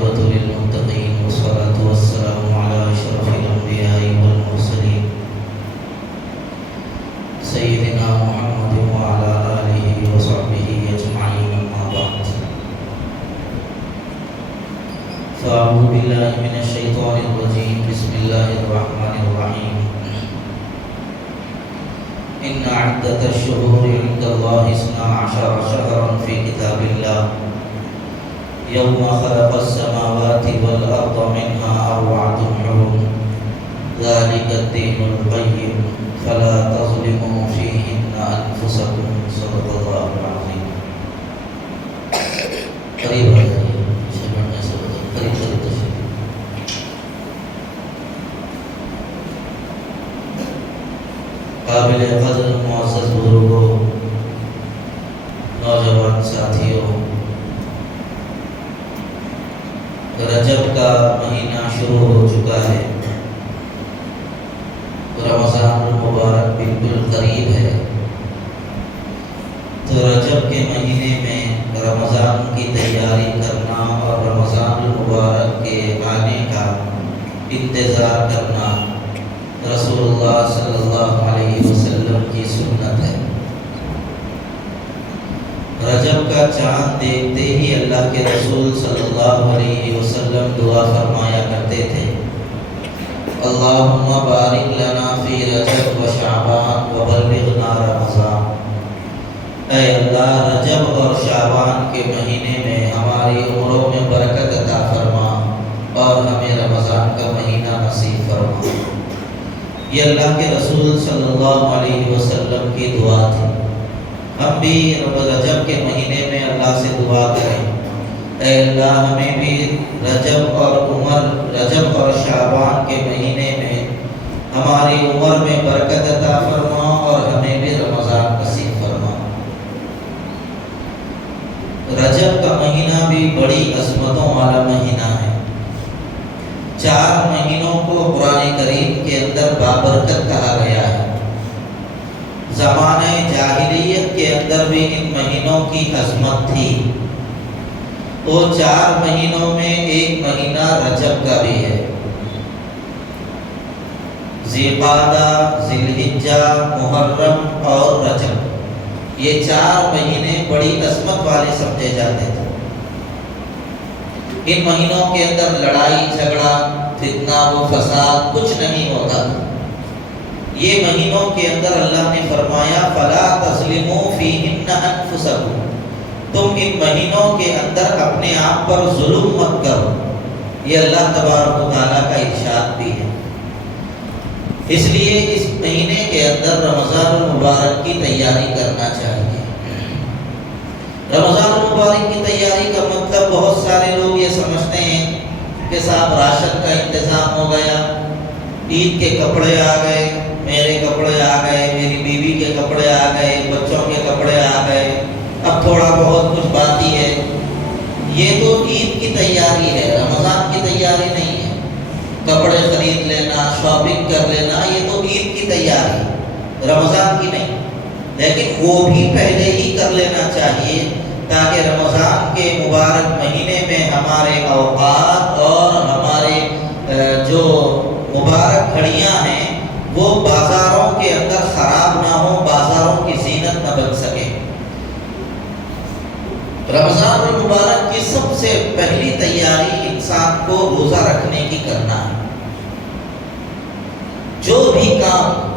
والعاقبة للمتقين والصلاة والسلام على أشرف الأنبياء والمرسلين سيدنا محمد وعلى آله وصحبه أجمعين أما بعد فأعوذ بالله من الشيطان الرجيم بسم الله الرحمن الرحيم إن عدة الشهور عند الله 12 شهرا في كتاب الله يوم خلق السماوات والأرض منها 4 حرم ذلك الدين القيم فلا تظلموا فيهن أنفسكم صدق الله العظيم. قریب آ جائیے بڑھنے سے قریب تشریف. قابل قدر معزز بزرگوں، نوجوان ساتھیوں، رجب کا مہینہ شروع ہو چکا ہے. رمضان المبارک بالکل قریب ہے. تو رجب کے مہینے میں رمضان کی تیاری کرنا اور رمضان المبارک کے آنے کا انتظار کرنا رسول اللہ صلی اللہ علیہ وسلم کی سنت ہے. رجب کا چاند دیکھتے ہی اللہ کے رسول صلی اللہ علیہ وسلم دعا فرمایا کرتے تھے، اللہم بارک لنا فی رجب و شعبان وبلغنا رمضان. اے اللہ، رجب اور شعبان کے مہینے میں ہماری عمروں میں برکت عطا فرما اور ہمیں رمضان کا مہینہ نصیب فرما. یہ اللہ کے رسول صلی اللہ علیہ وسلم کی دعا تھی. ہم بھی رجب کے مہینے میں اللہ سے دعا کریں، اے اللہ ہمیں بھی رجب اور شعبان کے مہینے میں ہماری عمر میں برکت عطا فرما اور ہمیں بھی رمضان نصیب فرما. رجب کا مہینہ بھی بڑی عظمتوں والا مہینہ ہے. 4 مہینوں کو قرآن کریم کے اندر بابرکت کہا گیا ہے. زمانہ جاہلیت کے اندر بھی ان مہینوں کی عظمت تھی. وہ 4 مہینوں میں ایک مہینہ رجب کا بھی ہے. ذی القعدہ، ذی الحجہ، محرم اور رجب، یہ 4 مہینے بڑی عظمت والے سمجھے جاتے تھے. ان مہینوں کے اندر لڑائی جھگڑا فتنہ و فساد کچھ نہیں ہوتا تھا. یہ مہینوں کے اندر اللہ نے فرمایا فلا تظلموا فیہن انفسکم، تم ان مہینوں کے اندر اپنے آپ پر ظلم مت کرو. یہ اللہ تبارک و تعالیٰ کا ارشاد بھی ہے. اس لیے اس مہینے کے اندر رمضان المبارک کی تیاری کرنا چاہیے. رمضان المبارک کی تیاری کا مطلب بہت سارے لوگ یہ سمجھتے ہیں کہ صاحب راشن کا انتظام ہو گیا، عید کے کپڑے آ گئے، میرے کپڑے آ گئے، میری بیوی کے کپڑے آ گئے، بچوں کے کپڑے آ گئے، اب تھوڑا بہت کچھ باقی ہے. یہ تو عید کی تیاری ہے، رمضان کی تیاری نہیں ہے. کپڑے خرید لینا، شاپنگ کر لینا، یہ تو عید کی تیاری، رمضان کی نہیں. لیکن وہ بھی پہلے ہی کر لینا چاہیے تاکہ رمضان کے مبارک مہینے میں ہمارے اوقات اور ہمارے جو مبارک گھڑیاں ہیں وہ بازاروں کے اندر خراب نہ ہوں، بازاروں کی زینت نہ بن سکے. رمضان المبارک کی سب سے پہلی تیاری انسان کو روزہ رکھنے کی کرنا ہے. جو بھی کام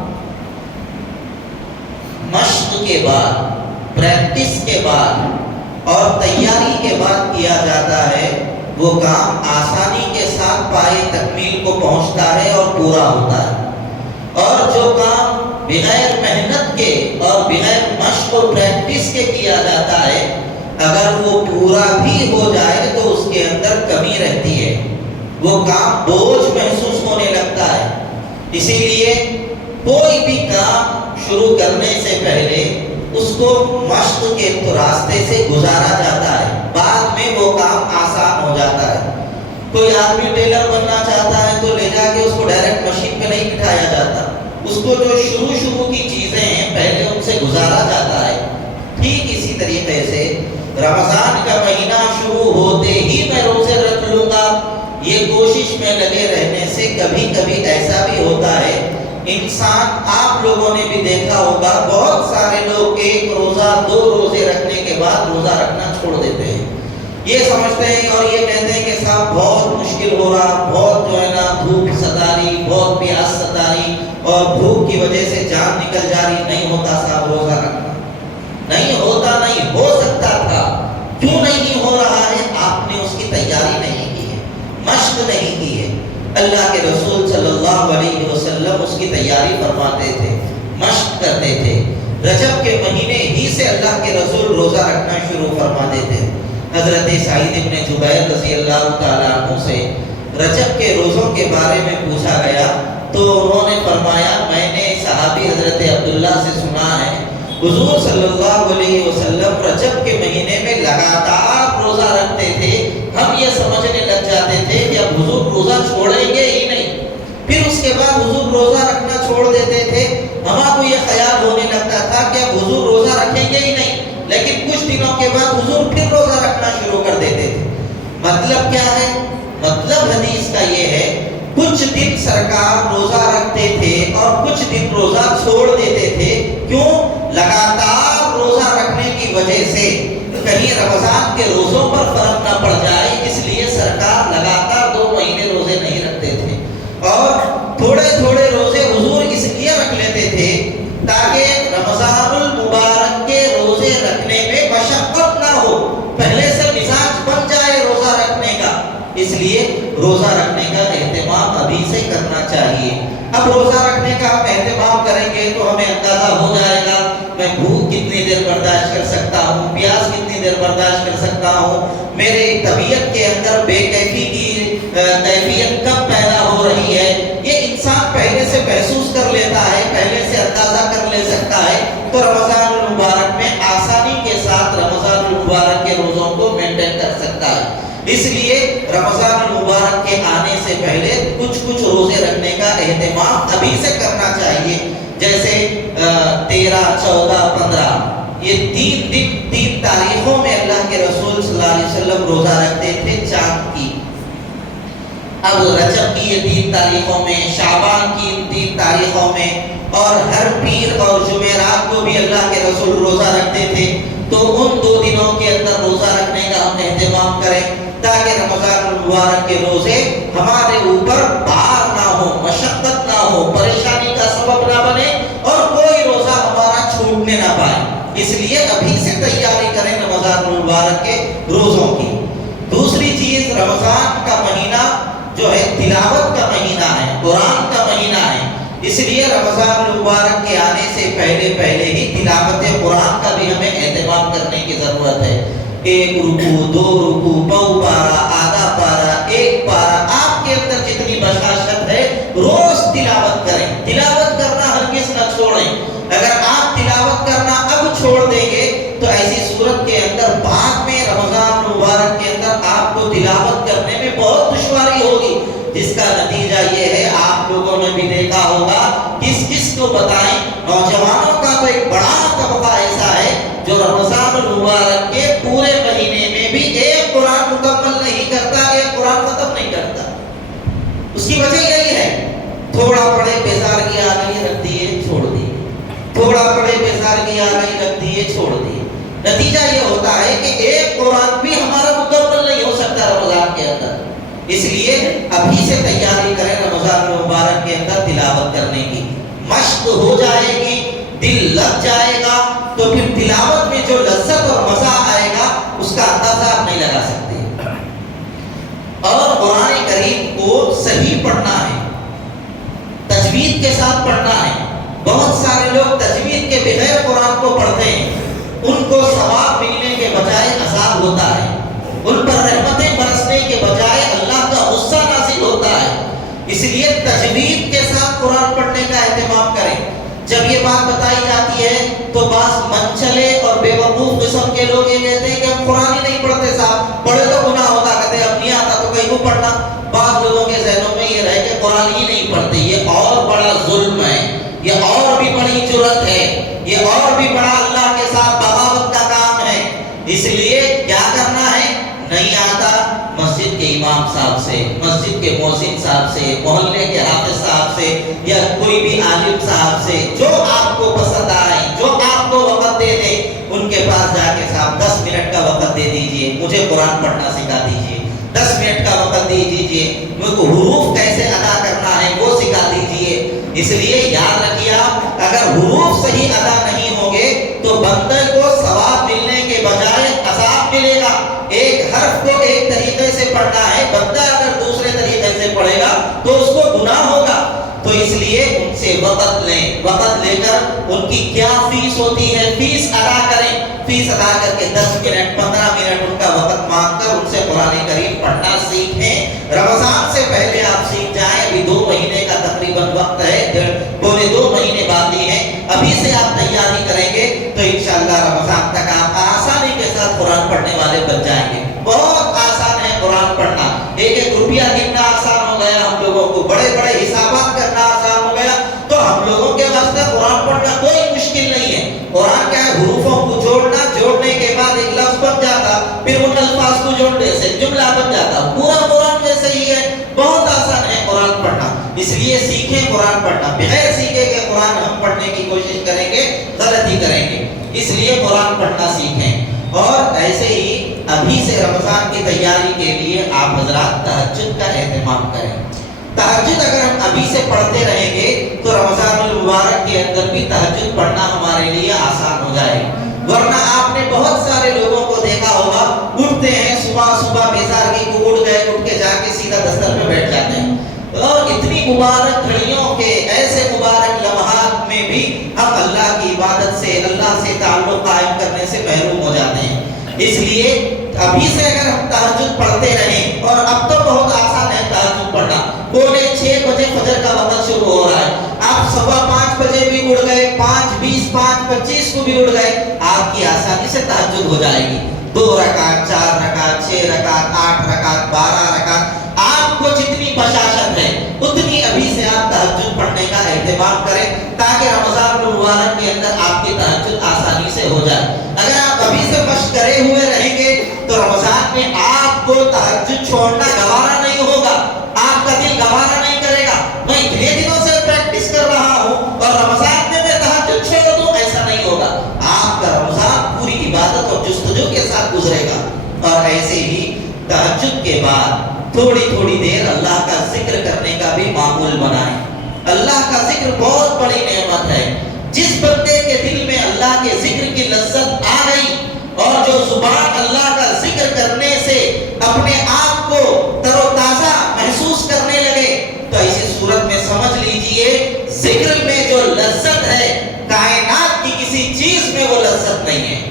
مشق کے بعد، پریکٹس کے بعد اور تیاری کے بعد کیا جاتا ہے وہ کام آسانی کے ساتھ پائے تکمیل کو پہنچتا ہے اور پورا ہوتا ہے. اور جو کام بغیر محنت کے اور بغیر مشق و پریکٹس کے کیا جاتا ہے اگر وہ پورا بھی ہو جائے تو اس کے اندر کمی رہتی ہے، وہ کام بوجھ محسوس ہونے لگتا ہے. اسی لیے کوئی بھی کام شروع کرنے سے پہلے اس کو مشق کے راستے سے گزارا جاتا ہے، بعد میں وہ کام آسان ہو جاتا ہے. کوئی آدمی ٹیلر بننا چاہتا ہے تو لے جا کے اس کو ڈائریکٹ مشین پہ نہیں بٹھایا جاتا، اس کو جو شروع کی چیزیں ہیں پہلے ان سے گزارا جاتا ہے. ٹھیک اسی طریقے سے رمضان کا مہینہ شروع ہوتے ہی میں روزے رکھ لوں گا کبھی کبھی ایسا بھی ہوتا ہے انسان، آپ لوگوں نے بھی دیکھا ہوگا بہت سارے لوگ ایک روزہ 2 روزے رکھنے کے بعد روزہ رکھنا چھوڑ دیتے ہیں، یہ سمجھتے ہیں اور یہ کہتے ہیں کہ صاحب بہت مشکل ہو رہا، بہت جو ہے نا دھوپ ستا رہی، بہت پیاس ستا رہی اور بھوک کی وجہ سے جان نکل جا رہی، نہیں ہوتا صاحب روزہ رکھنا، نہیں ہوتا، نہیں ہو سکتا تھا۔ کیوں نہیں ہو رہا ہے؟ آپ نے اس کی تیاری نہیں کی ہے، مشق نہیں کی ہے۔ اللہ کے رسول صلی اللہ علیہ وسلم اس کی تیاری فرماتے تھے، مشق کرتے تھے۔ رجب کے مہینے ہی سے اللہ کے رسول روزہ رکھنا شروع فرماتے تھے۔ حضرت سعید بن جبیر رضی اللہ تعالیٰ عنہ سے رجب کے روزوں کے بارے میں پوچھا گیا تو انہوں نے فرمایا، میں نے صحابی حضرت عبداللہ سے سنا ہے حضور صلی اللہ علیہ وسلم رجب کے مہینے میں لگاتار روزہ رکھتے تھے، ہم یہ سمجھنے لگ جاتے تھے کہ اب حضور روزہ چھوڑیں گے ہی نہیں، پھر اس کے بعد حضور روزہ رکھنا چھوڑ دیتے تھے، ہمارا یہ خیال ہونے لگتا تھا کہ اب حضور روزہ رکھیں گے ہی نہیں، لیکن کچھ دنوں کے بعد حضور پھر روزہ رکھنا شروع کر دیتے تھے۔ مطلب کیا ہے؟ مطلب حدیث کا یہ ہے کچھ دن سرکار روزہ رکھتے تھے اور کچھ دن روزہ چھوڑ دیتے تھے۔ کیوں؟ لگاتار روزہ رکھنے کی وجہ سے کہیں رمضان کے روزوں پر فرق نہ پڑ جائے، اس لیے سرکار لگاتار 2 مہینے روزے نہیں رکھتے تھے اور تھوڑے تھوڑے روزے حضور اس لیے رکھ لیتے تھے تاکہ رمضان المبارک کے روزے رکھنے میں مشقت نہ ہو، پہلے سے مزاج بن جائے روزہ رکھنے کا، اس لیے روزہ رکھنے کا اہتمام ابھی سے کرنا چاہیے۔ اب روزہ رکھنے کا ہم اہتمام کریں گے تو ہمیں اندازہ ہو جائے گا میں بھوک کتنی دیر برداشت کر سکتا ہوں، پیاس کتنی دیر برداشت کر سکتا ہوں، میرے طبیعت کے اندر بے کیفی کی کیفیت کب پیدا ہو رہی ہے، یہ انسان پہلے سے محسوس کر لیتا ہے، پہلے سے اندازہ کر لے سکتا ہے، تو رمضان المبارک میں آسانی کے ساتھ رمضان المبارک کے روزوں کو مینٹین کر سکتا ہے۔ اس لیے رمضان المبارک کے آنے سے پہلے کچھ روزے رکھنے کا اہتمام ابھی سے کرنا چاہیے، جیسے 13، 14، 15 یہ 3 تاریخوں میں اللہ کے رسول صلی اللہ علیہ وسلم روزہ رکھتے تھے چاند کی۔ اب رجب کی یہ 3 تاریخوں میں، شعبان کی ان 3 تاریخوں میں اور ہر پیر اور جمعرات کو بھی اللہ کے رسول روزہ رکھتے تھے، تو ان 2 دنوں کے اندر روزہ رکھنے کا ہم اہتمام کریں تاکہ رمضان المبارک کے روزے ہمارے اوپر بھار نہ ہو، مشقت نہ ہو، پریشانی کا سبب نہ بنے اور کوئی روزہ ہمارا چھوٹنے نہ پائے۔ اس لیے ابھی سے تیاری کریں رمضان المبارک کے روزوں کی۔ دوسری چیز، رمضان کا مہینہ جو ہے تلاوت کا مہینہ ہے، قرآن کا مہینہ ہے، اس لیے رمضان المبارک کے آنے سے پہلے ہی تلاوت قرآن کا بھی ہمیں اہتمام کرنے کی ضرورت ہے۔ 1 رکوع، 2 رکوع، پاؤ پارا، آدھا پارا، 1 پارا، آپ کے اندر جتنی بشاشت ہے روز تلاوت کریں، تلاوت کرنا ہرگز نہ چھوڑیں۔ اگر آپ تلاوت کرنا اب چھوڑ دیں گے تو ایسی صورت کے اندر بعد میں رمضان المبارک کے اندر آپ کو تلاوت کرنے میں بہت دشواری ہوگی، جس کا نتیجہ یہ ہے آپ لوگوں نے بھی دیکھا ہوگا، کس کو بتائیں، نوجوانوں کا تو ایک بڑا طبقہ ایسا ہے جو رمضان المبارک کے پورے مہینے میں بھی ایک قرآن مکمل نہیں کرتا، ایک قرآن ختم نہیں کرتا۔ اس کی وجہ یہی ہے، تھوڑا پڑھے بیزارگی آ گئی رکھ دیے چھوڑ دیے، تھوڑا پڑھے بیزارگی آ گئی رکھ دیے چھوڑ دیے، نتیجہ یہ ہوتا ہے کہ ایک قرآن بھی ہمارا مکمل نہیں ہو سکتا رمضان کے اندر۔ اس لیے ابھی سے تیاری کریں رمضان المبارک کے اندر تلاوت کرنے کی، مشق ہو جائے گی، دل لگ جائے گا تو پھر تلاوت میں جو لذت اور مزہ آئے گا اس کا اندازہ آپ نہیں لگا سکتے۔ اور قرآن کریم کو صحیح پڑھنا ہے، تجوید کے ساتھ پڑھنا ہے۔ بہت سارے لوگ تجوید کے بغیر قرآن کو پڑھتے ہیں، ان کو ثواب ملنے کے بجائے عذاب ہوتا ہے، ان پر رحمتیں برسنے کے بجائے اللہ کا غصہ نازل ہوتا ہے۔ اس لیے تجوید کے ساتھ قرآن پڑھنے کا اہتمام کریں۔ جب یہ بات بتائی جاتی ہے تو بعض منچلے اور بے وقوف قسم کے لوگ یہ کہتے ہیں کہ ہم قرآن ہی نہیں پڑھتے، صاحب پڑھے تو گناہ ہوتا، کہتے ہیں اب نہیں آتا تو کہیں کو پڑھنا۔ بعض لوگوں کے ذہنوں میں یہ رہے کہ قرآن ہی نہیں پڑھتے، یہ اور بڑا ظلم ہے، یہ اور بھی بڑی جرات ہے، یہ اور بھی بڑا اللہ کے ساتھ بغاوت کا کام ہے۔ اس لیے کیا کرنا ہے؟ نہیں آتا، مسجد کے امام صاحب سے، مسجد کے مؤذن صاحب سے، محلے سے یا کوئی بھی عالم صاحب سے جو آپ کو پسند آئے، جو آپ کو وقت دے دے، ان کے پاس جا کے صاحب 10 منٹ کا وقت دے دیجئے، مجھے قرآن پڑھنا سکھا دیجئے، 10 منٹ کا وقت دے دیجئے، مجھ کو حروف کیسے ادا کرنا ہے وہ سکھا دیجئے۔ اس لیے یاد رکھیے آپ، اگر حروف صحیح ادا نہیں ہوں گے تو بندے کو ثواب ملنے کے بجائے عذاب ملے گا۔ ایک حرف کو ایک طریقے سے پڑھنا ہے، بندہ اگر دوسرے طریقے سے پڑھے گا تو اس کو گناہ ہوگا۔ تو اس لیے ان سے وقت لیں، وقت لے کر ان کی کیا فیس ہوتی ہے فیس ادا کریں، فیس ادا کر کے 10 منٹ 15 منٹ ان کا وقت مانگ کر ان سے قرآن کریم پڑھنا سیکھیں۔ رمضان سے پہلے آپ سیکھ جائیں، ابھی 2 مہینے کا تقریباً وقت ہے، پورے 2 مہینے باقی ہیں، ابھی سے آپ تیاری کریں گے تو انشاءاللہ رمضان تک آپ آسانی کے ساتھ قرآن پڑھنے والے بن جائیں گے۔ بہت آسان ہے قرآن پڑھنا، ایک ایک روپیہ گننا آسان ہو گیا ہم لوگوں کو، بڑے بڑے حسابات کرنا آسان ہو گیا، تو ہم لوگوں کے واسطے قرآن پڑھنا کوئی مشکل نہیں ہے۔ قرآن کیا ہے، حروفوں کو جوڑنا، جوڑنے کے بعد ایک لفظ بن جاتا، پھر ان الفاظ کو جوڑنے سے جملہ بن جاتا، پورا قرآن ویسے ہی ہے، بہت آسان ہے قرآن پڑھنا۔ اس لیے سیکھیں قرآن پڑھنا، بغیر سیکھے کہ قرآن ہم پڑھنے کی کوشش کریں گے غلطی کریں گے، اس لیے قرآن پڑھنا سیکھیں۔ اور ایسے ہی ابھی سے رمضان کی تیاری کے لیے آپ حضرات تہجد کا اہتمام کریں۔ تہجد اگر ہم ابھی سے پڑھتے رہیں گے تو رمضان المبارک کے اندر بھی تہجد پڑھنا ہمارے لیے آسان ہو جائے گا۔ ورنہ آپ نے بہت سارے لوگوں کو دیکھا ہوگا، اٹھتے ہیں صبح بیزارگی کو اٹھ گئے، اٹھ کے جا کے سیدھا دفتر میں بیٹھ جاتے ہیں، اور اتنی مبارک گھڑیوں کے ایسے مبارک لمحات میں بھی ہم اللہ کی عبادت سے، اللہ سے تعلق قائم کرنے سے محروم ہو جاتے ہیں۔ اس لیے ابھی سے اگر ہم تہجد پڑھتے رہیں، اور اب تو بہت آسان ہے تہجد پڑھنا، 6:45 بجے فجر کا وقت شروع ہو رہا ہے، آپ 5:15 بجے بھی اٹھ گئے، 5:20 5:25 کو بھی اٹھ گئے، آپ کی آسانی سے تہجد ہو جائے گی۔ 2 رکعت 4 رکعت 6 رکعت 8 رکعت 12 رکعت، آپ کو جتنی بشاشت ہے اتنی ابھی سے آپ تہجد پڑھنے کا اہتمام کریں، تاکہ رمضان المبارک کے اندر آپ کی تہجد آسانی سے ہو جائے۔ اگر آپ ابھی سے مشق کرے ہوئے رہیں گے تو رمضان میں آپ کو تہجد چھوڑنا گوارا نہیں ہوگا، آپ کا دل گوارا نہیں کرے گا، میں اتنے دنوں سے پریکٹس کر رہا ہوں اور رمضان میں تہجد چھوڑ دوں، ایسا نہیں ہوگا۔ آپ کا رمضان پوری عبادت اور جستجو کے ساتھ گزرے گا۔ اور ایسے ہی تہجد کے بعد تھوڑی تھوڑی دیر اللہ کا ذکر کرنے کا بھی معمول بنائیں۔ اللہ کا ذکر بہت بڑی نعمت ہے۔ جس بندے کے دل میں اللہ کے ذکر کی لذت آ گئی اور جو زبان اللہ کا ذکر کرنے سے اپنے آپ کو تر و تازہ محسوس کرنے لگے، تو ایسی صورت میں سمجھ لیجئے ذکر میں جو لذت ہے کائنات کی کسی چیز میں وہ لذت نہیں ہے،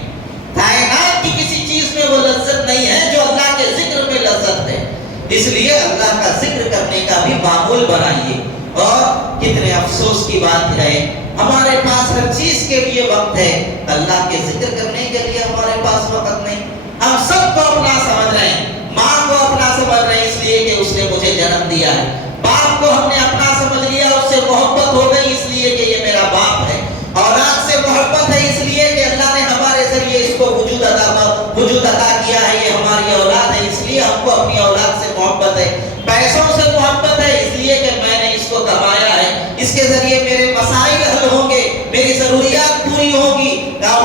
کائنات کی کسی چیز میں وہ لذت نہیں ہے جو اللہ کے ذکر میں لذت ہے۔ اس لیے اللہ کا ذکر کرنے کا بھی معمول بنائیے۔ اور کتنے افسوس کی بات ہے، ہمارے پاس ہر چیز کے لیے وقت ہے، اللہ کے ذکر کرنے کے لیے ہمارے پاس وقت نہیں۔ ہم سب کو اپنا سمجھ رہے ہیں، ماں کو اپنا سمجھ رہے ہیں اس لیے کہ اس نے مجھے جنم دیا ہے، باپ کو ہم نے اپنا سمجھ لیا، اس سے محبت ہو گئی اس لیے کہ یہ میرا باپ ہے، اولاد سے محبت ہے اس لیے کہ اللہ نے ہمارے ذریعے اس کو وجود عطا کیا ہے، یہ ہماری اولاد ہے اس لیے ہم کو اپنی اولاد سے محبت ہے، پیسوں سے محبت ہے اس لیے کہ میں نے اس کو کمایا ہے، اس کے ذریعے میرے مسائل حل ہوں گے، میری ضروریات پوری ہوگی،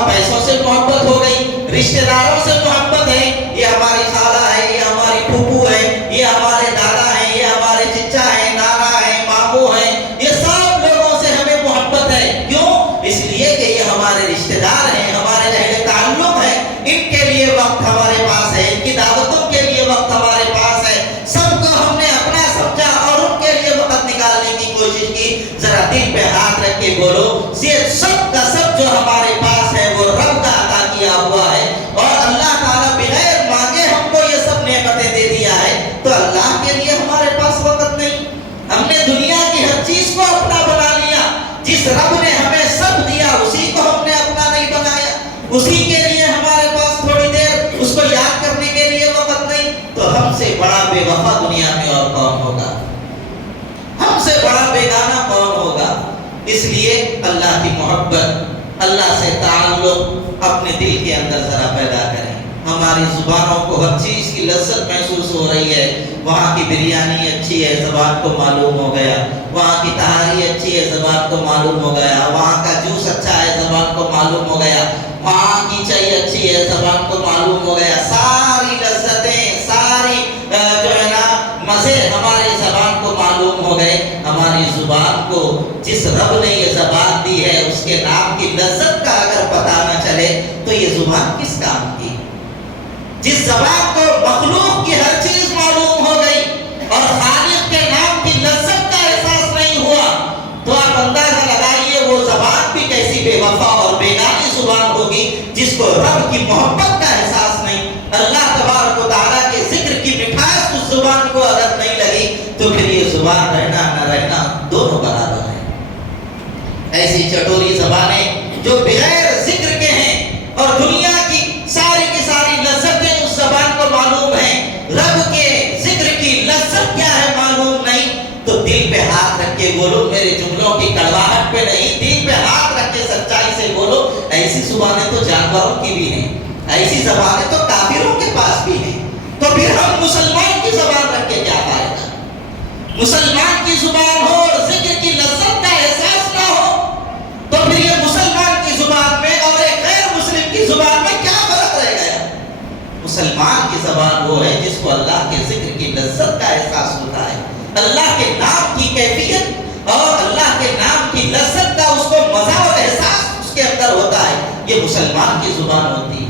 پیسوں سے محبت ہو گئی، رشتہ داروں سے محبت ہے، یہ ہماری خالہ ہے، یہ ہماری پھوپھو ہے، یہ ہمارے دادا ہیں، یہ ہمارے چچا ہیں، نانا ہیں، ماموں ہیں، یہ سب لوگوں سے ہمیں محبت ہے۔ کیوں؟ اس لیے کہ یہ ہمارے رشتہ دار ہیں، ہمارے اہل تعلق ہے، ان کے لیے وقت ہمارے پاس ہے، ان کی دعوتوں کے لیے وقت ہمارے پاس ہے، سب کو ہم نے اپنا سمجھا اور ان کے لیے وقت نکالنے کی کوشش کی۔ ذرا دل پہ ہاتھ رکھ کے بولو، یہ سب کا سب جو ہمارے پاس ہے وہ رب کا عطا کیا ہوا ہے، اور اللہ تعالیٰ بغیر مانگے ہم کو یہ سب نعمتیں دے دیا ہے، تو اللہ کے لیے ہمارے پاس وقت نہیں۔ ہم نے دنیا کی ہر چیز کو اپنا بنا لیا، جس رب نے ہمیں سب دیا اسی کو ہم نے اپنا نہیں بنایا، اسی کے لیے ہمارے پاس تھوڑی دیر اس کو یاد کرنے کے لیے وقت نہیں، تو ہم سے بڑا بے وفا دنیا میں اور کون ہوگا، ہم سے بڑا بیگانہ کون ہوگا۔ اس لیے اللہ کی محبت، اللہ سے تعلق اپنے دل کے اندر ذرا پیدا کریں۔ ہماری زبانوں کو ہر چیز کی لذت محسوس ہو رہی ہے، وہاں کی بریانی اچھی ہے، زبان کو معلوم ہو گیا، وہاں کی تہاری زبان کو معلوم ہو گیا، وہاں کا جوس اچھا ہے زبان کو معلوم ہو گیا، وہاں کی چائے اچھی ہے زبان کو معلوم ہو گیا، ساری لذتیں، ساری جو ہے نا مزے ہماری زبان کو معلوم ہو گئے۔ ہماری زبان کو جس رب نے یہ زبان دی ہے اس کے نام کی لذت کا اگر پتہ نہ چلے تو یہ زبان کس کام کی؟ جس زبان کو مخلوق کی ہر چیز معلوم ہو گئی اور خالق کے نام کی لذت کا احساس نہیں ہوا تو آپ اندازہ لگائیے وہ زبان بھی کیسی بے وفا اور بیگانی زبان ہوگی جس کو رب کی محبت کا احساس نہیں، اللہ تبارک و تعالیٰ کے ذکر کی مٹھاس اس زبان کو اگر نہیں لگی تو پھر یہ زبان رہنا نہ رہنا دونوں برابر ہے۔ ایسی چٹوری زبانیں جو بغیر ذکر کے ہیں اور دنیا کی ساری لذتیں اس زبان کو معلوم ہیں، رب کے ذکر کی لذت کیا ہے معلوم نہیں، تو دل پہ ہاتھ رکھ کے بولو، میرے جملوں کی کڑواہٹ پہ نہیں، دل پہ ہاتھ رکھ کے سچائی سے بولو۔ ایسی زبانیں تو جانوروں کی بھی ہیں، ایسی زبانیں تو کافروں کے پاس بھی ہیں، تو پھر ہم مسلمان کی زبان رکھ کے کیا فائدہ؟ مسلمان کی زبان ہو اور ذکر کی لذت کا احساس نہ ہو تو پھر یہ مسلمان کی زبان میں اور ایک غیر مسلم کی زبان میں کیا فرق رہ گیا؟ مسلمان کی زبان وہ ہے جس کو اللہ کے ذکر کی لذت کا احساس ہوتا ہے، اللہ کے نام کی کیفیت اور اللہ کے نام کی لذت کا اس کو مزہ اور احساس اس کے اندر ہوتا ہے، یہ مسلمان کی زبان ہوتی ہے۔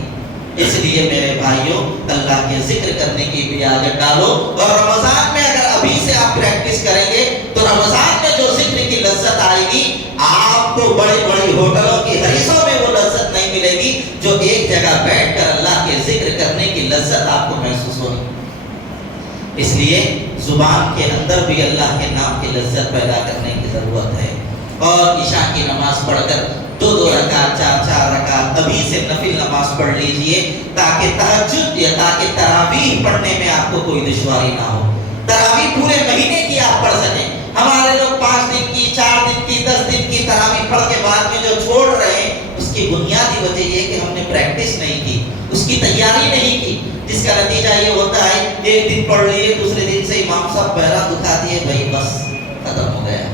اس لیے میرے بھائیوں اللہ کے ذکر کرنے کی بھی عادت ڈالو، اور رمضان میں اگر ابھی سے آپ پریکٹس کریں گے تو رمضان میں جو ذکر کی لذت آئے گی آپ کو بڑی بڑی ہوٹلوں کی ہریسوں میں وہ لذت نہیں ملے گی جو ایک جگہ بیٹھ کر اللہ کے ذکر کرنے کی لذت آپ کو محسوس ہوگی۔ اس لیے زبان کے اندر بھی اللہ کے نام کی لذت پیدا کرنے کی ضرورت ہے، اور عشاء کی نماز پڑھ کر 2 رکعت 4 رکعت ابھی سے نفل نماز پڑھ لیجئے تاکہ تہجد یا تاکہ تراویح پڑھنے میں آپ کو کوئی دشواری نہ ہو، تراویح پورے مہینے کی آپ پڑھ سکیں۔ ہمارے لوگ 5 دن کی 4 دن کی 10 دن کی تراویح پڑھ کے بعد میں جو چھوڑ رہے ہیں اس کی بنیادی وجہ یہ کہ ہم نے پریکٹس نہیں کی، اس کی تیاری نہیں کی، جس کا نتیجہ یہ ہوتا ہے ایک دن پڑھ لیے دوسرے دن سے امام صاحب پہرا دکھا دیے، بھائی بس ختم ہو گیا۔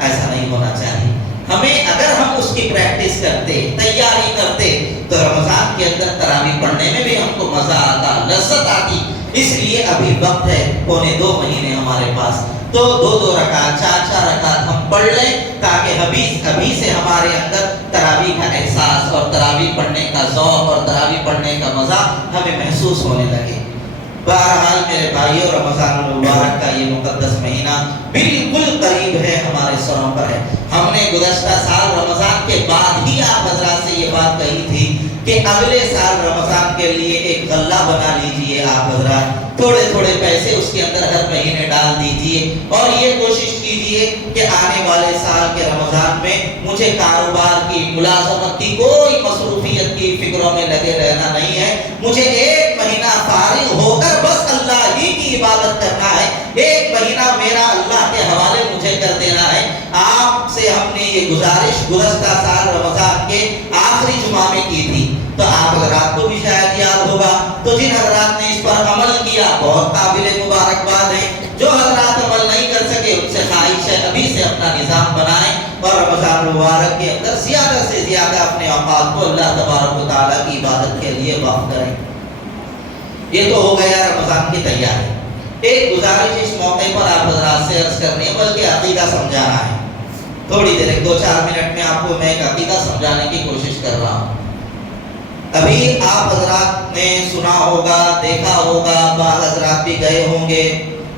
ایسا نہیں ہونا چاہیے۔ ہمیں اگر ہم اس کی پریکٹس کرتے، تیاری کرتے تو رمضان کے اندر تراویح پڑھنے میں بھی ہم کو مزہ آتا، لذت آتی۔ اس لیے ابھی وقت ہے، 2.25 مہینے ہمارے پاس، تو 2 رکعت 4 رکعت ہم پڑھ لیں تاکہ ابھی سے ہمارے اندر تراویح کا احساس اور تراویح پڑھنے کا ذوق اور تراویح پڑھنے کا مزہ ہمیں محسوس ہونے لگے۔ بہرحال میرے بھائیوں رمضان المبارک کا یہ مقدس مہینہ بالکل قریب ہے، ہمارے سروں پر ہے۔ ہم نے گزشتہ سال رمضان کے بعد ہی آپ حضرات سے یہ بات کہی تھی کہ اگلے سال رمضان کے لیے ایک غلہ بنا لیجئے، آپ حضرات تھوڑے پیسے اس کے اندر ہر مہینے ڈال دیجئے، اور یہ کوشش کیجئے کہ آنے والے سال کے رمضان میں مجھے کاروبار کی، ملازمت کی، کوئی مصروفیت کی فکروں میں لگے رہنا نہیں ہے، مجھے 1 مہینہ فارغ ہو کر بس اللہ ہی کی عبادت کرنا ہے، 1 مہینہ میرا اللہ کے حوالے مجھے کر دینا ہے۔ آپ سے ہم نے یہ گزارش گزشتہ سال رمضان کے آخری جمعہ میں کی تھی، تو آپ حضرات کو بھی شاید یاد ہوگا، تو جن حضرات نے اس پر عمل کیا بہت قابل مبارکباد ہے، جو حضرات عمل نہیں کر سکے ان سے خواہش ہے ابھی سے اپنا نظام بنائیں اور رمضان مبارک کے اندر زیادہ سے زیادہ اپنے اوقات کو اللہ تبارک و تعالیٰ کی عبادت کے لیے وقف کریں۔ یہ تو ہو گیا رمضان کی تیاری۔ ایک گزارش اس موقع پر آپ حضرات سے عرض کرنی ہے، بلکہ عقیدہ سمجھانا ہے۔ تھوڑی دیر 2-4 منٹ میں آپ کو میں ایک عقیدہ سمجھانے کی کوشش کر رہا ہوں۔ ابھی آپ حضرات نے سنا ہوگا، دیکھا ہوگا، بعض حضرات بھی گئے ہوں گے،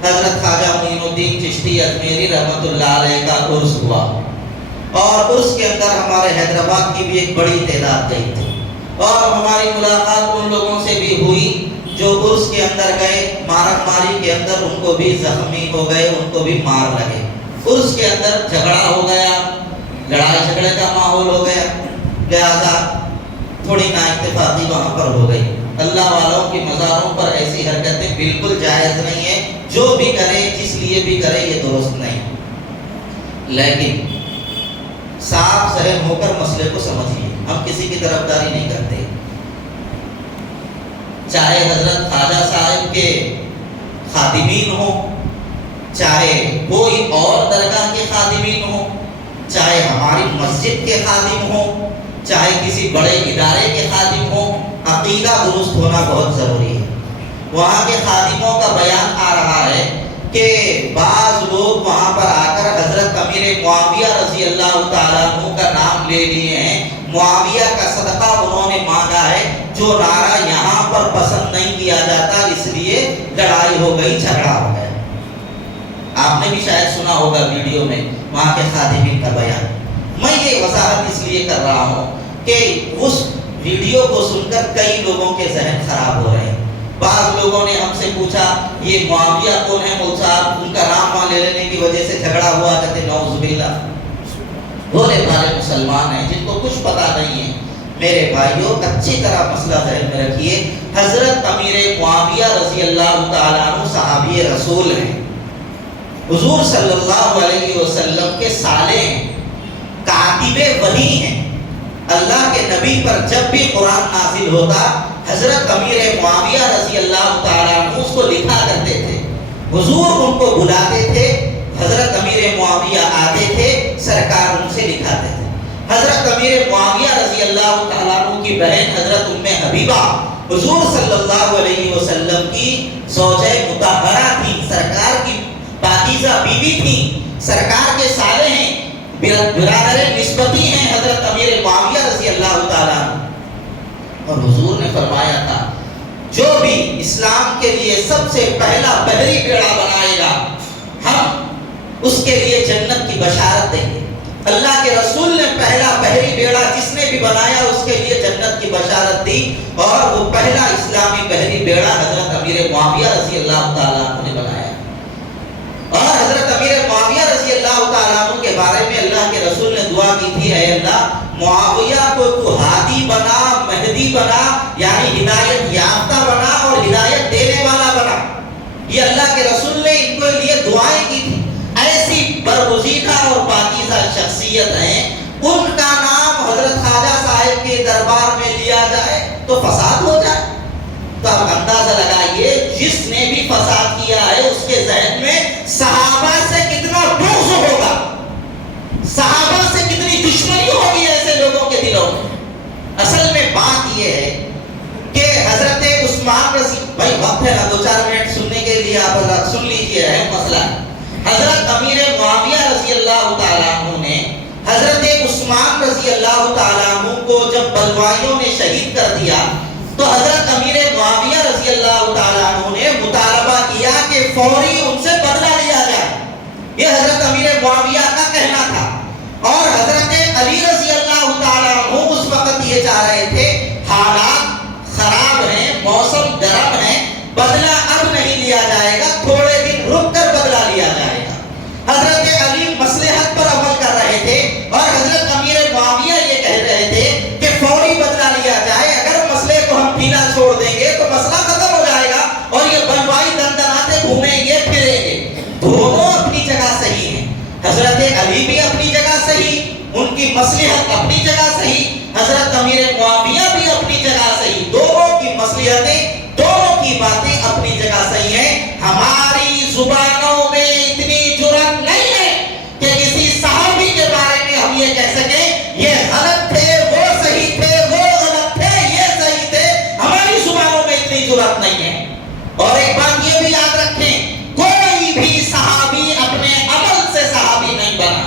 حضرت خواجہ معین الدین چشتی اجمیری رحمۃ اللہ علیہ کا عرس ہوا، اور عرس کے اندر ہمارے حیدرآباد کی بھی ایک بڑی تعداد گئی تھی، اور ہماری ملاقات ان لوگوں سے بھی ہوئی جو عرس کے اندر گئے، مارک ماری کے اندر ان کو بھی زخمی ہو گئے، ان کو بھی مار لگے، عرس کے اندر جھگڑا ہو گیا، لڑائی جھگڑے کا ماحول ہو گیا، لہذا تھوڑی نااتفاقی وہاں پر ہو گئی۔ اللہ والوں کی مزاروں پر ایسی حرکتیں بالکل جائز نہیں ہیں، جو بھی کرے جس لیے بھی کرے یہ درست نہیں، لیکن صاف ذہن ہو کر مسئلے کو سمجھیے، ہم کسی کی طرفداری نہیں کرتے، چاہے حضرت خواجہ صاحب کے خادمین ہوں، چاہے کوئی اور درگاہ کے خادمین ہوں، چاہے ہماری مسجد کے خادم ہوں، چاہے کسی بڑے ادارے کے خادم ہوں، عقیدہ درست ہونا بہت ضروری ہے۔ وہاں کے خادموں کا بیان آ رہا ہے کہ بعض لوگ وہاں پر آ کر حضرت امیر معاویہ رضی اللہ تعالیٰ عنہ کا نام لے لیے ہیں، معاویہ کا صدقہ انہوں نے مانگا ہے، جو نعرہ یہاں پر پسند نہیں کیا جاتا، اس لیے لڑائی ہو گئی، جھگڑا ہو گیا۔ آپ نے بھی شاید سنا ہوگا ویڈیو میں وہاں کے خادمین کا بیان۔ میں یہ وضاحت اس لیے کر رہا ہوں کہ اس ویڈیو کو سن کر کئی لوگوں کے ذہن خراب ہو رہے ہیں۔ بعض لوگوں نے ہم سے پوچھا یہ معاویہ کون ہے مول صاحب، ان کا نام وہاں لے لینے کی وجہ سے جھگڑا ہوا، کہتے نعوذ باللہ۔ بھولے بھالے مسلمان ہیں جن کو کچھ پتا نہیں ہے۔ میرے بھائیوں، اچھی طرح مسئلہ ذہن میں رکھیے، حضرت امیر معاویہ رضی اللہ تعالیٰ عنہ صحابی رسول ہیں، حضور صلی اللہ علیہ وسلم کے سالے ہیں، کاتب وحی ہیں۔ اللہ کے نبی پر جب بھی قرآن نازل ہوتا، حضرت امیر معاویہ رضی اللہ تعالیٰ عنہ اس کو لکھا کرتے تھے، حضور ان کو بلاتے تھے، حضرت امیر معاویہ آتے تھے، سرکار ان سے لکھاتے تھے۔ حضرت امیر معاویہ رضی اللہ تعالیٰ عنہ کی بہن حضرت ام حبیبہ حضور صلی اللہ علیہ وسلم کی زوجہ مطہرہ تھی، سرکار کی پاکیزہ بیوی تھی، سرکار کے سالے ہیں، برادر نسبتی ہیں حضرت امیر معاویہ رضی اللہ تعالیٰ عنہ۔ اور حضور نے فرمایا تھا جو بھی اسلام کے لیے سب سے پہلا بحری بیڑا بنائے گا، ہم اس کے لیے جنت کی بشارت دیں گے۔ اللہ کے رسول نے پہلا بحری بیڑا جس نے بھی بنایا اس کے لیے جنت کی بشارت دی، اور وہ پہلا اسلامی بحری بیڑا حضرت امیر معاویہ رضی اللہ تعالیٰ عنہ نے بنایا۔ اور حضرت امیر معاویہ رضی اللہ تعالیٰ عنہ کے بارے میں اللہ کے رسول نے دعا کی تھی، اے اللہ معاویہ کو تو ہادی بنا، مہدی بنا، یعنی ہدایت یافتہ بنا اور ہدایت دینے والا بنا۔ یہ اللہ کے رسول نے ان کے لیے دعائیں کی تھی۔ ایسی برگزیدہ اور پاکیزہ شخصیت ہیں، ان کا نام حضرت خواجہ صاحب کے دربار میں لیا جائے تو فساد ہو جائے۔ تو اب اندازہ لگائیے جس نے بھی فساد کیا ہے اس کے ذہن میں صحابہ سے کتنا بغض ہوگا، صحابہ سے کتنی دشمنی ہوگی ایسے لوگوں کے دلوں میں۔ اصل میں بات یہ ہے کہ حضرت عثمان رضی، بھائی وقت ہے نا، 2-4 منٹ سننے کے لیے آپ سن لیجئے، ہے مسئلہ۔ حضرت امیر معاویہ رضی اللہ تعالیٰ عنہ نے حضرت عثمان رضی اللہ تعالیٰ عنہ کو جب بلوائیوں نے شہید کر دیا تو حضرت امیر معاویہ رضی اللہ تعالیٰ عنہ نے مطالبہ کیا کہ فوری ان سے بدلہ لیا جائے۔ یہ حضرت امیر معاویہ کا کہنا تھا، اور حضرت علی رضی اللہ تعالیٰ عنہ اس وقت یہ چاہ رہے تھے حالات خراب ہیں، موسم گرم ہے، بدلہ اب نہیں لیا جائے گا، تھوڑے دن رک کر بدلہ لیا جائے گا۔ حضرت علی مصلحت پر عمل کر رہے تھے اور حضرت امیر معاویہ یہ کہہ رہے تھے کہ فوری بدلہ لیا جائے، اگر مسئلے کو ہم ڈھیلا چھوڑ دیں گے تو مسئلہ ختم ہو جائے گا اور یہ بلوائی دندناتے گھومیں گے پھریں گے۔ دونوں اپنی جگہ صحیح ہیں، حضرت علی بھی اپنی جگہ صحیح، ان کی مصلحت اپنی جگہ صحیح، حضرت امیر معاویہ بھی اپنی جگہ صحیح، دونوں کی مصلحتیں، دونوں کی باتیں اپنی جگہ صحیح ہیں۔ ہماری زبانوں میں اتنی جرأت نہیں ہے کہ کسی صحابی کے بارے میں ہم یہ کہہ سکیں یہ غلط تھے، وہ صحیح تھے، وہ غلط تھے، یہ صحیح تھے، ہماری زبانوں میں اتنی جرأت نہیں ہے۔ اور ایک بات یہ بھی یاد رکھیں، کوئی بھی صحابی اپنے عمل سے صحابی نہیں بنا،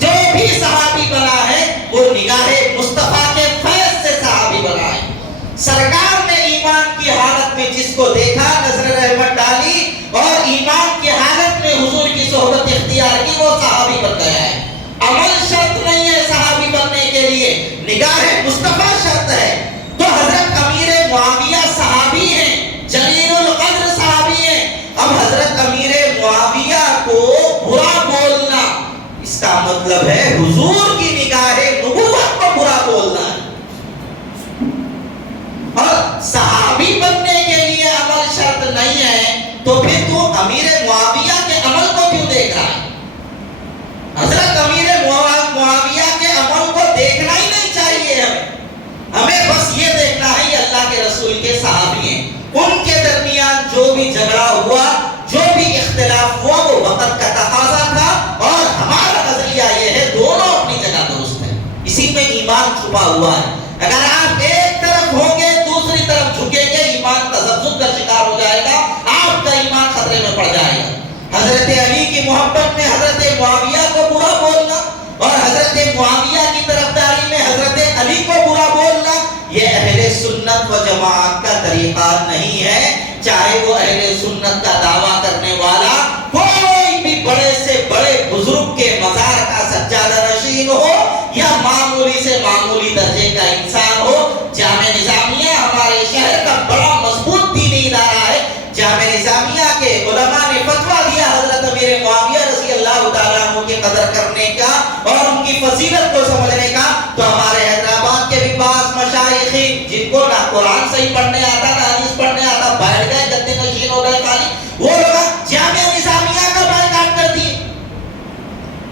جو بھی صحابی بنا ہے وہ نگاہ مصطفیٰ کے فیض سے صحابی بنا ہے۔ سرکار نے ایمان کی حالت میں جس کو دیکھا، نظر رحمت ڈالی اور ایمان کی حالت میں حضور کی صحبت اختیار کی، وہ صحابی بن گیا ہے۔ عمل شرط نہیں ہے صحابی بننے کے لیے، نگاہ مصطفیٰ شرط ہے۔ تو حضرت امیر معاویہ صحابی ہیں، جلیل القدر صحابی ہیں۔ اب حضرت امیر معاویہ کو برا بولنا، اس کا مطلب ہے حضور کی نگاہ نبوت کو برا بولنا ہے۔ اور صحابی بننے کے لیے عمل شرط نہیں ہے تو پھر تو امیر معاویہ کے عمل کو کیوں دیکھ رہا ہے؟ حضرت امیر معاویہ کے عمل کو دیکھنا ہی نہیں چاہیے ہمیں بس یہ دیکھنا ہے یہ اللہ کے رسول کے صحابی ہیں، ان کے درمیان جو بھی جھگڑا ہوا، جو بھی اختلاف ہوا وہ وقت کا تقاضا تھا، اور ہمارا نظریہ یہ ہے دونوں ایمان چھپا ہوا ہے. اگر آپ ایک طرف ہوں گے دوسری طرف جھکیں گے ایمان تذبذب کا شکار ہو جائے گا, آپ کا ایمان خطرے میں پڑ جائے گا. حضرت علی کی محبت میں حضرت معاویہ کو برا بولنا اور حضرت معاویہ کی طرفداری میں حضرت علی کو برا بولنا, یہ اہل سنت و جماعت کا طریقہ نہیں ہے. چاہے وہ اہل سنت کا دعویٰ کرنے والا کوئی بھی بڑے سے بڑے بزرگ کے مزار کا سجادہ نشین ہو یا معمولی سے معمولی درجے کا انسان ہو. جامعہ نظامیہ ہمارے شہر کا بڑا مضبوط دینی ادارہ ہے. جامعہ نظامیہ کے علماء نے فتویٰ دیا حضرت امیر معاویہ رضی اللہ تعالیٰ عنہ کی قدر کرنے کا اور ان کی فضیلت کو سمجھنے کا. تو ہمارے حیدرآباد کے بھی بعض مشائخین جن کو نہ قرآن صحیح پڑھنے آتا نہ حدیث پڑھنے آتا بیٹھ گئے گدے نشین ہو گئے خالی, وہ لوگ جامعہ نظامیہ کا بائیکاٹ کر دیے.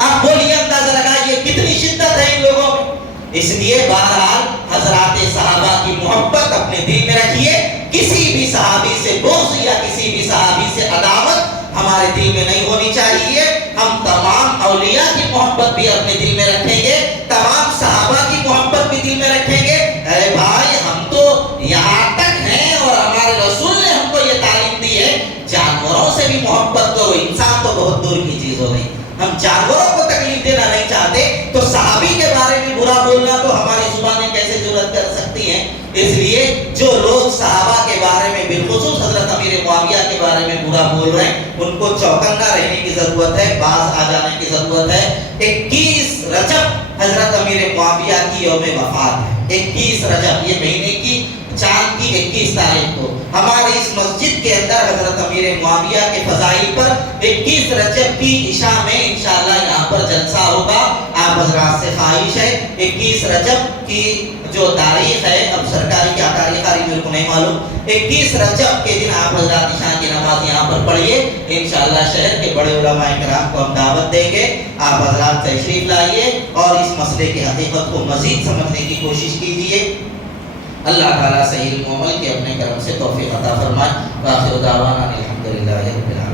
اب بولیے اندازہ لگائیے کتنی شدت ہے ان لوگوں میں. اس لیے بہرحال حضرات صحابہ کی محبت اپنے دل میں رکھیے. کسی بھی صحابی سے بغض یا کسی بھی صحابی سے عداوت ہمارے دل میں نہیں ہونی چاہیے. ہم تمام اولیاء کی محبت بھی اپنے دل میں رکھیں گے, تمام صحابہ کی محبت بھی دل میں رکھیں گے. ارے بھائی ہم تو یہاں تک ہیں اور ہمارے رسول نے ہم کو یہ تعلیم دی ہے جانوروں سے بھی محبت کرو. انسان تو بہت دور کی چیز ہو گئی, ہم جانوروں کو تکلیف دینا نہیں چاہتے, تو صحابی کے بارے میں برا بولنا تو ہماری زبانیں کیسے جرأت کر سکتی ہیں. اس لیے جو لوگ صحابہ کے بارے میں بالخصوص حضرت امیر معاویہ کے بارے میں برا بول رہے ہیں ان کو چوکنا رہنے کی ضرورت ہے, باز آ جانے کی ضرورت ہے. 21 رجب حضرت امیر معاویہ کی یوم وفات ہے. 21 رجب یہ مہینے کی چاند کی 21 تاریخ کو ہماری اس مسجد کے اندر حضرت امیر معاویہ کے فضائل پر 21 رجب کی عشاء میں انشاءاللہ یہاں پر جلسہ ہوگا. آپ حضرات سے خواہش ہے 21 رجب کی جو تاریخ ہے, اب سرکاری کیا تاریخ آ رہی میرے کو نہیں معلوم, 21 رجب کے دن آپ حضرات عشاء کی نماز یہاں پر پڑھیے. انشاءاللہ شہر کے بڑے علماء کرام کو ہم دعوت دیں گے, آپ حضرات تشریف لائیے اور اس مسئلے کی حقیقت کو مزید سمجھنے کی کوشش کیجیے. اللہ تعالیٰ صحیح علم و عمل کے اپنے کرم سے توفیق عطا فرمائے. وآخر دعوانا الحمدللہ رب العالمین.